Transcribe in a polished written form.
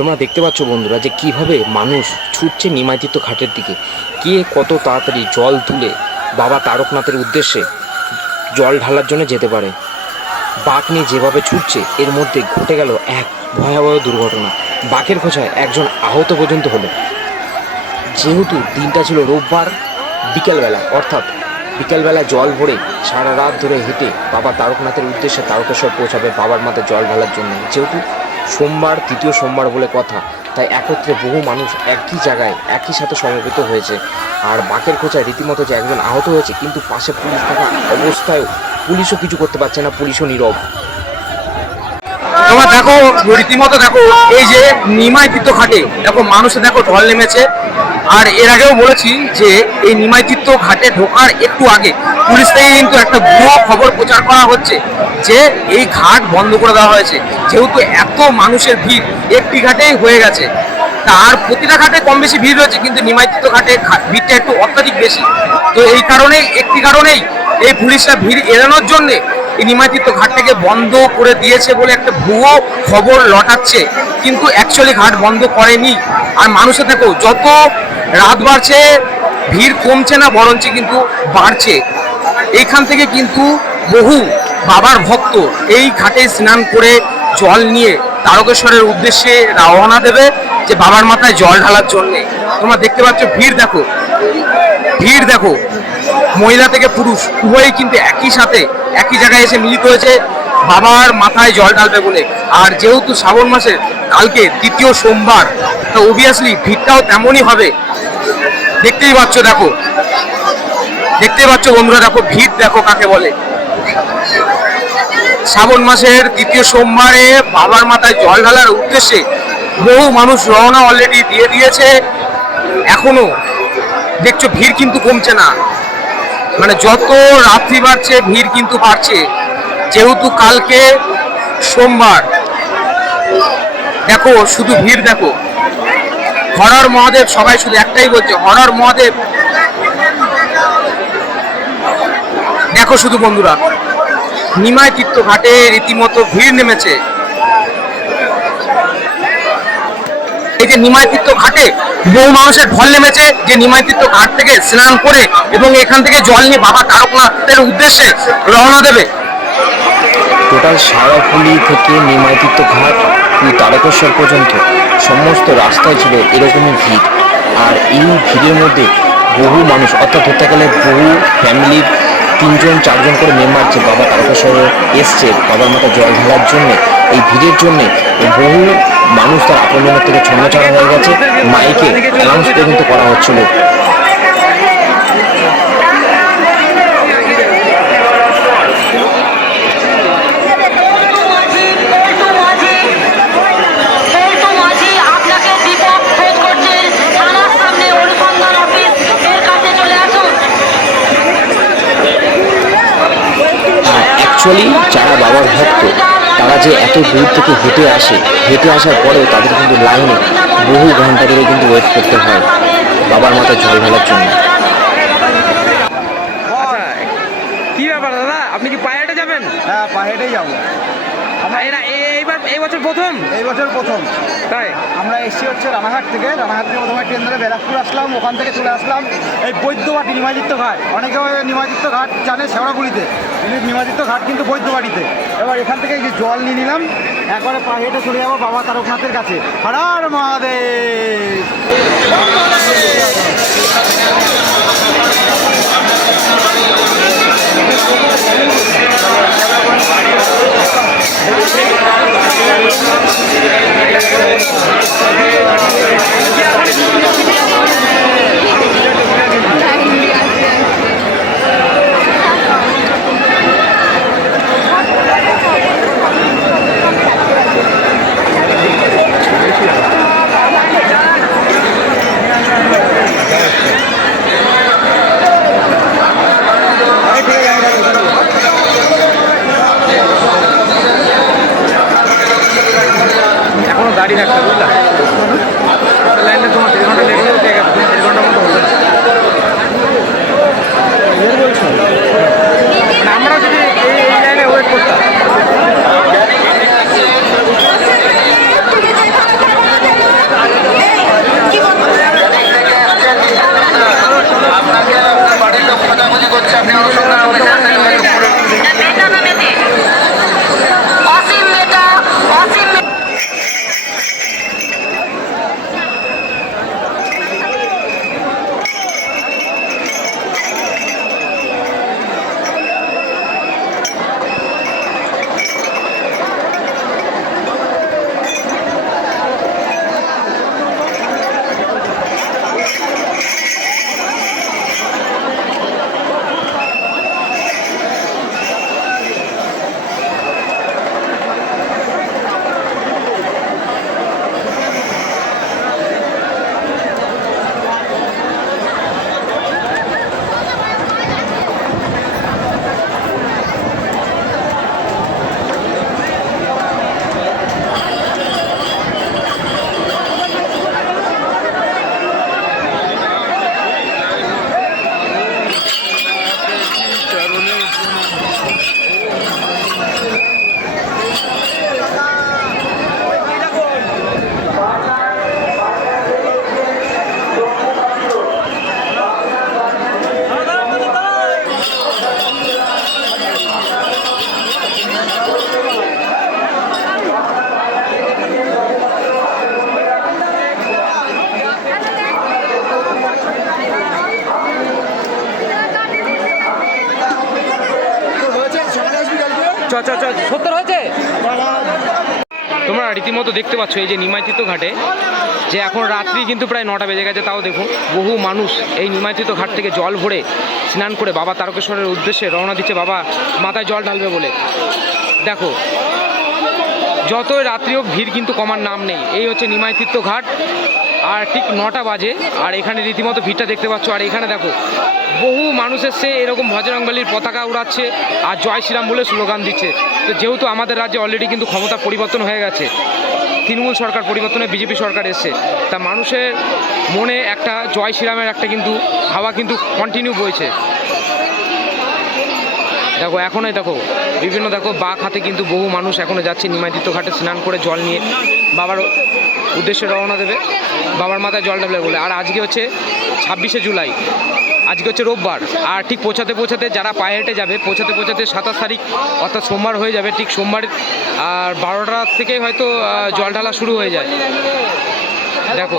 তোমরা দেখতে পাচ্ছ বন্ধুরা যে কিভাবে মানুষ ছুটছে নিমাইতীর্থ ঘাটের দিকে। কে কত তাড়াতাড়ি জল তুলে বাবা তারকনাথের উদ্দেশ্যে জল ঢালার জন্য যেতে পারে। বাঘ নিয়ে যেভাবে ছুটছে এর মধ্যে ঘটে গেল এক ভয়াবহ দুর্ঘটনা। বাঘের খোঁচায় একজন আহত পর্যন্ত হলো। যেহেতু দিনটা ছিল রোববার বিকেলবেলা, অর্থাৎ বিকেলবেলা জল ভরে সারা রাত ধরে হেঁটে বাবা তারকনাথের উদ্দেশ্যে তারকেশ্বর পৌঁছাবে বাবার মাথায় জল ঢালার জন্য। যেহেতু সোমবার, তৃতীয় সোমবার বলে কথা, তাই একত্রে বহু মানুষ একই জায়গায় একই সাথে সমবেত হয়েছে। আর বাঘের খোঁচায় রীতিমতো যে একজন আহত হয়েছে, কিন্তু পাশে পুলিশ থাকা অবস্থায়ও পুলিশও কিছু করতে পারছে না, পুলিশও নীরব। তোমরা দেখো রীতিমতো দেখো এই যে নিমাইতীর্থ ঘাটে দেখো মানুষে দেখো ঢল নেমেছে। আর এর আগেও বলেছি যে এই নিমাইতীর্থ ঘাটে ঢোকার একটু আগে পুলিশ থেকে কিন্তু একটা ভুয়ো খবর প্রচার করা হচ্ছে যে এই ঘাট বন্ধ করে দেওয়া হয়েছে, যেহেতু এত মানুষের ভিড় একটি ঘাটেই হয়ে গেছে। তার প্রতিটা ঘাটে কম বেশি ভিড় রয়েছে, কিন্তু নিমাইতীর্থ ঘাটে ভিড়টা একটু অত্যাধিক বেশি। তো এই কারণেই এই পুলিশরা ভিড় এড়ানোর জন্যে এই নিমাইতীর্থ ঘাটটাকে বন্ধ করে দিয়েছে বলে একটা ভুয়ো খবর লটাচ্ছে, কিন্তু অ্যাকচুয়ালি ঘাট বন্ধ করেনি। আর মানুষের দেখো যত রাত বাড়ছে ভিড় কমছে না, বরঞ্চ কিন্তু বাড়ছে। এইখান থেকে কিন্তু বহু বাবার ভক্ত এই ঘাটে স্নান করে জল নিয়ে তারকেশ্বরের উদ্দেশ্যে রওনা দেবে, যে বাবার মাথায় জল ঢালার জন্যে। তোমরা দেখতে পাচ্ছ ভিড় দেখো মহিলা থেকে পুরুষ উভয়ই কিন্তু একই সাথে একই জায়গায় এসে মিলিত হয়েছে বাবার মাথায় জল ঢালবে বলে। আর যেহেতু শ্রাবণ মাসের কালকে দ্বিতীয় সোমবার, তো অবভিয়াসলি ভিড়টাও তেমনই হবে। দেখতেই পাচ্ছ বন্ধুরা, দেখো ভিড় দেখো কাকে বলে। শ্রাবণ মাসের দ্বিতীয় সোমবারে বাবার মাথায় জল ঢালার উদ্দেশ্যে বহু মানুষ রওনা অলরেডি দিয়ে দিয়েছে। এখনো দেখছো ভিড় কিন্তু কমছে না, মানে যত রাত্রি বাড়ছে ভিড় কিন্তু বাড়ছে। যেহেতু কালকে সোমবার, দেখো শুধু ভিড় দেখো। হর হর মহাদেব, সবাই শুধু একটাই বলছে হর হর মহাদেব। দেখো শুধু বন্ধুরা, নিমাইতীর্থ ঘাটে রীতিমতো ভিড় নেমেছে। এই যে নিমাইতীর্থ ঘাটে বহু মানুষের ঢল নেমেছে, যে নিমাইতীর্থ ঘাট থেকে স্নান করে এবং এখান থেকে জল নিয়ে বাবা তারকনাথের উদ্দেশ্যে রওনা দেবে। টোটাল সারাফুলি থেকে নিমাইতীর্থ ঘাট তারকেশ্বর পর্যন্ত সমস্ত রাস্তায় ছিল এরকমই ভিড়। আর এই ভিড়ের মধ্যে বহু মানুষ, অর্থাৎ ধরতে গেলে বহু ফ্যামিলির 3-4জন করে মেম্বার যে বাবা তারকেশ্বরে এসছে বাবার মাথায় জল ঢালার জন্যে। এই ভিড়ের জন্যে বহু মানুষ তার আপনজনের থেকে ছন্নছাড়া হয়ে গেছে। মাইকে অ্যানাউন্স পর্যন্ত করা হচ্ছিল। অ্যাকচুয়ালি যারা বাবার ভক্ত তারা যে এত দূর থেকে হেঁটে আসার পরেও তাদের কিন্তু লাইনে বহু ঘন্টা ধরে কিন্তু ওয়েট করতে হয় বাবার মাথায় জল ঢালার জন্য। কি ব্যাপার দাদা, আপনি কি পায়ে হেঁটে যাবেন? হ্যাঁ, পায়ে হেঁটেই যাবো। এই বছর প্রথম তাই আমরা এসছি হচ্ছে রানাঘাট থেকে প্রথমে ট্রেন ধরে ব্যারাকপুর আসলাম, ওখান থেকে চলে আসলাম এই বৈদ্যবাটি নিমাইতীর্থ ঘাট। অনেকে নিমাইতীর্থ ঘাট জানে শেওড়াগুড়িতে, নিমাইতীর্থ ঘাট কিন্তু বৈদ্যবাটিতে। এবার এখান থেকে এই যে জল নিয়ে নিলাম, একবারে পায়ে হেঁটে চলে যাবো বাবা তারকনাথের কাছে। হর হর মহাদেব। এখনো দাঁড়িয়ে থাকতে বুঝলা, লাইনে তোমার 1.5 ঘন্টা লেগে গেছে, 1.5 ঘন্টার মতো হবে। মানে আমরা যদি এই লাইনে ওয়েট করতাম আচ্ছা আচ্ছা 70 হয়েছে। তোমরা রীতিমতো দেখতে পাচ্ছ এই যে নিমাইতীর্থ ঘাটে যে এখন রাত্রি কিন্তু প্রায় 9টা বেজে গেছে, তাও দেখুন বহু মানুষ এই নিমাইতীর্থ ঘাট থেকে জল ভরে স্নান করে বাবা তারকেশ্বরের উদ্দেশ্যে রওনা দিচ্ছে, বাবা মাথায় জল ঢালবে বলে। দেখো যতই রাত্রি হোক ভিড় কিন্তু কমার নাম নেই। এই হচ্ছে নিমাইতীর্থ ঘাট, আর ঠিক 9টা বাজে, আর এখানে রীতিমতো ভিড়টা দেখতে পাচ্ছ। আর এখানে দেখো বহু মানুষ এসছে এরকম বজরংবলীর পতাকা উড়াচ্ছে আর জয় শ্রীরাম বলে স্লোগান দিচ্ছে। তো যেহেতু আমাদের রাজ্যে অলরেডি কিন্তু ক্ষমতা পরিবর্তন হয়ে গেছে, তৃণমূল সরকার পরিবর্তনে বিজেপি সরকার এসছে, তা মানুষের মনে একটা জয় শ্রীরামের একটা কিন্তু হাওয়া কিন্তু কন্টিনিউ বইছে। দেখো এখনই দেখো বিভিন্ন দেখো বাঘ হাতে কিন্তু বহু মানুষ এখনো যাচ্ছে নিমাইতীর্থ ঘাটে স্নান করে জল নিয়ে বাবার উদ্দেশ্যে রওনা দেবে, বাবার মাথায় জল ঢালবে বলে। আর আজকে হচ্ছে 26শে জুলাই, আজকে হচ্ছে রোববার। আর ঠিক পৌঁছাতে পৌঁছাতে যারা পায়ে হেঁটে যাবে পৌঁছাতে পৌঁছাতে 27 তারিখ অর্থাৎ সোমবার হয়ে যাবে। ঠিক সোমবার আর 12টা থেকে হয়তো জল ঢালা শুরু হয়ে যায়। দেখো